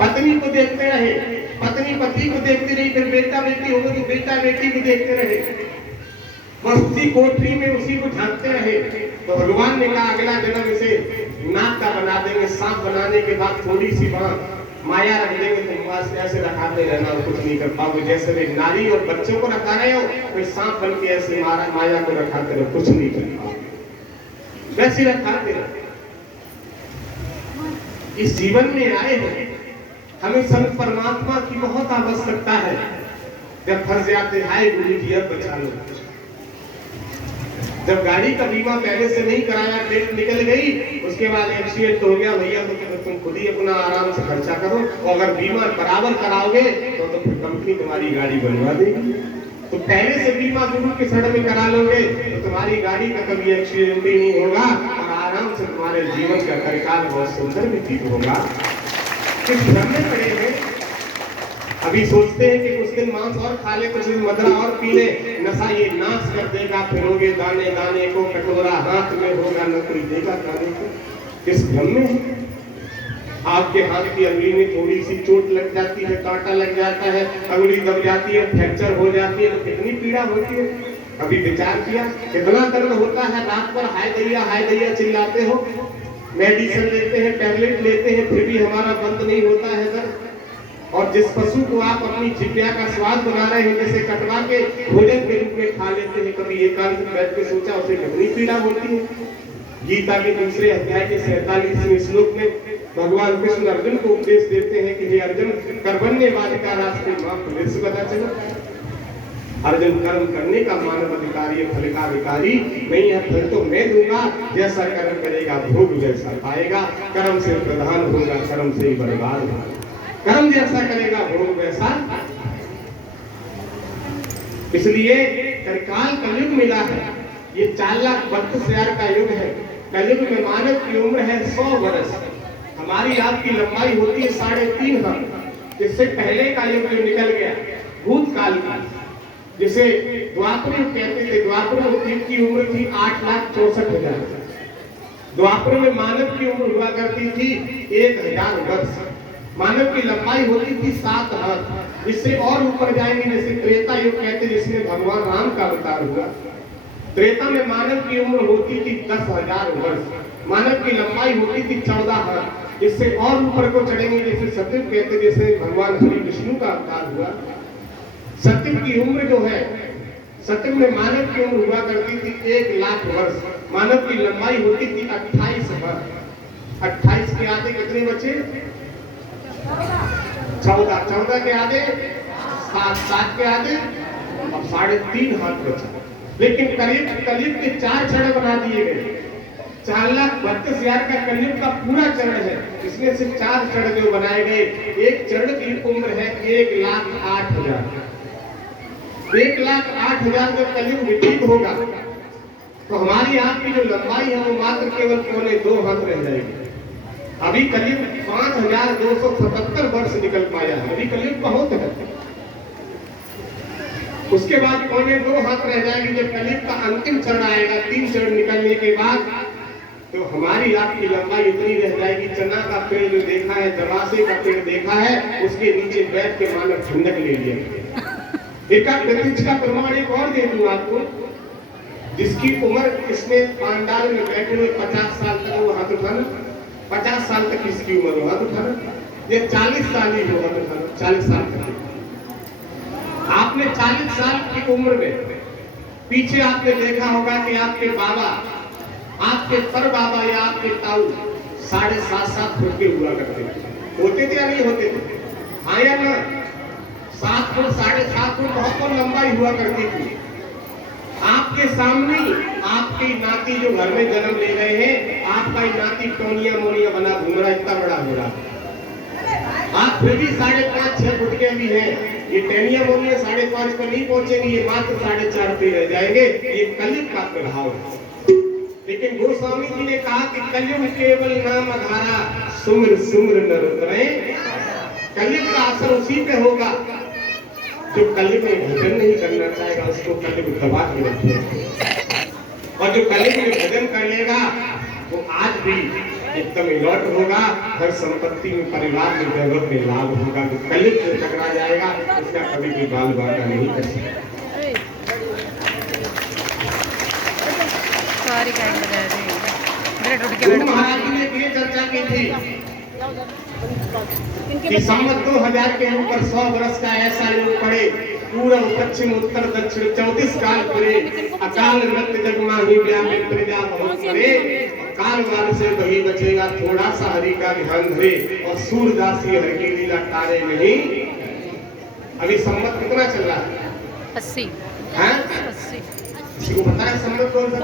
पत्नी को देखते रहे, पत्नी पति को देखती रही, फिर बेटा बेटी होगा तो बेटा बेटी को देखते रहे, बस उसी कोठरी में उसी को झांकते रहे। तो भगवान ने कहा अगला जन्म इसे नाक का बना देंगे, सांप बनाने के बाद थोड़ी सी वहां माया रख देंगे, तुम बस ऐसे रखाते रहना और कुछ नहीं कर पाओगे। जैसे वे नारी और बच्चों को रखा रहे हो, कोई सांप बन के ऐसे माया को रखाते रहो, कुछ नहीं कर पाओगे, वैसे रखाते रहो। इस जीवन में आए हैं, हमें संत परमात्मा की बहुत आवश्यकता है। जब फंस जाते हाय गुरु जी अब बचा लो। जब गाड़ी का बीमा पहले से नहीं कराया, डेट निकल गई, उसके बाद एक्सीडेंट हो गया भैया, तो तुम खुद ही अपना आराम से खर्चा करो, और अगर बीमा बराबर कराओगे तो फिर कंपनी तुम्हारी गाड़ी बनवा देगी। तो पहले से बीमा गुरु के शरण में करा लोगे तो तुम्हारी गाड़ी का कभी एक्सीडेंट ही नहीं होगा, और आराम से तुम्हारे जीवन का कार्यकाल बहुत सुंदर व्यतीत होगा। कुछ भ्रम में पड़े हैं, अभी सोचते हैं कि कुछ दिन मांस और खा ले, कुछ दिन मदरा और पी ले, नशा ये नाश कर देगा, फिरोगे दाने दाने को, कटोरा हाथ में होगा न कोई देगा खाने को। किस भ्रम में है? आपके हाथ की अंगुली में थोड़ी सी चोट लग जाती है, कांटा लग जाता है, अंगुली दब जाती है, फ्रैक्चर हो जाती है, तो कितनी पीड़ा होती है। कभी विचार किया कितना दर्द होता है? रात भर हाय दैया चिल्लाते हो, मेडिसिन लेते हैं, टैबलेट लेते हैं, फिर भी हमारा बंद नहीं होता है दर्द। और जिस पशु को आप अपनी जिह्वा का स्वाद बना रहे हैं, जैसे कटवा के भोजन के रूप में खा लेते हैं, कभी एकांत में बैठ के सोचा उसे कितनी पीड़ा होती है। गीता के दूसरे अध्याय के 47वें श्लोक में भगवान कृष्ण अर्जुन को उपदेश देते हैं कि हे अर्जुन, कर्मण्यवाद का रास्ते मां पुलिस से पता चला। अर्जुन, कर्म करने का मानव अधिकारी है, फल का अधिकारी नहीं है। फल तो मैं दूंगा, जैसा कर्म करेगा भोग वैसा पाएगा। कर्म से प्रधान होगा, कर्म से ही बर्बाद होगा। कर्म जैसा करेगा भोग वैसा। इसलिए कलिकाल कलयुग मिला है, ये 4,32,000 का युग है। कलयुग में मानव की उम्र है 100 वर्ष। हमारी आपकी लंबाई होती है 3.5 हाथ। इससे पहले का युग जो निकल गया, भूतकाल का, जिसे द्वापर युग कहते थे। द्वापर युग की उम्र थी 8,64,000। द्वापर में मानव की उम्र हुआ करती थी 1,000 वर्ष। मानव की लंबाई होती थी 7 हाथ। इससे और ऊपर जाएंगे, जैसे त्रेता युग कहते, जिसमें भगवान राम का अवतार हुआ। त्रेता में मानव की उम्र होती थी 10,000 वर्ष। मानव की लंबाई होती थी 14 हाथ। इससे और ऊपर को चढ़ेंगे, जैसे सतयुग कहते, जैसे भगवान हरि विष्णु का अवतार हुआ। सतयुग की उम्र जो है, सतयुग में मानव की उम्र हुआ करती थी 1,00,000 वर्ष। मानव की लंबाई होती थी 28 वर्ष। 28 के आधे कितने बचे? 14 के आधे 7 के आधे अब 3.5 हाथ बचा। लेकिन कलयुग के 4 चरण बना दिए गए। 4,32,000 का कलयुग का पूरा चरण है, इसमें से 4 चरण जो बनाए गए। एक चरण की उम्र है 1,08,000। 1,08,000 जब कलयुग व्यतीत होगा तो हमारी आपकी जो लंबाई है वो मात्र केवल 2 हाथ रह जाएगी। अभी कलयुग 5,277 वर्ष निकल पाया है, अभी कलयुग बहुत है। उसके बाद 2 हाथ रह जाएंगे। जब कलयुग का अंतिम चरण आएगा, 3 चरण निकलने के बाद, तो हमारी आपकी लंबाई इतनी रह जाएगी। चना का पेड़ जो देखा है, जवासे का पेड़ देखा है, उसके नीचे बैठ के मानव ठंडक ले लिया। एक का प्रमाण एक और दे दूं आपको, जिसकी उम्र इसमें पांडाल में बैठे हुए 50 साल तक वो हाथ उठाना, 50 साल तक इसकी उम्र हो हाथ उठाना, ये 40 साल ही हो हाथ उठाना, 40 साल तक। आपने 40 साल की उम्र में पीछे आपने देखा होगा कि आपके बाबा, आपके पर बाबा या आपके ताऊ 7.5 फुट के हुआ करते थे। होते थे या नहीं होते थे? हाँ या ना? 7 फुट 7.5 फुट बहुत लंबाई हुआ करती थी। आपके सामने आपकी नाती जो घर में जन्म ले गए हैं, आपका ही नाती टोनिया मोनिया बना घूम रहा, इतना बड़ा हो रहा। आप फिर भी 5.5-6 फुट के भी हैं। ये टेनिया मोनिया 5.5 पर नहीं पहुंचेंगे, ये मात्र 4.5 पे रह जाएंगे। ये कलयुग का प्रभाव है। लेकिन गोस्वामी जी ने कहा कि कलयुग केवल नाम आधारा, सुम्र सुम्र नर उतरे। कलयुग का असर उसी पे होगा जो कलयुग में भजन नहीं करना चाहेगा, उसको कलयुग दबा के रखेगा। और जो कलयुग में भजन कर लेगा वो आज भी एकदम अलर्ट होगा। हर संपत्ति में, परिवार में, वैभव में लाभ होगा। तो कलयुग से टकरा जाएगा, उसका कभी कोई बाल बांका नहीं कर सकता। गुरु महाराज जी ने ये चर्चा की थी कि संवत 2000 के ऊपर 100 वर्ष का ऐसा योग पड़े, पूर्व पश्चिम उत्तर दक्षिण 34 काल करे, अकाल मृत्यु जग माही व्यापी प्रजा बहुत करे, काल वाल से वही बचेगा थोड़ा सा हरि का ध्यान धरे, और सूरदासी हरि की लीला तारे नहीं। अभी संवत कितना चल रहा है? 80। हाँ? 80। किसी को पता है संवत कौन सा?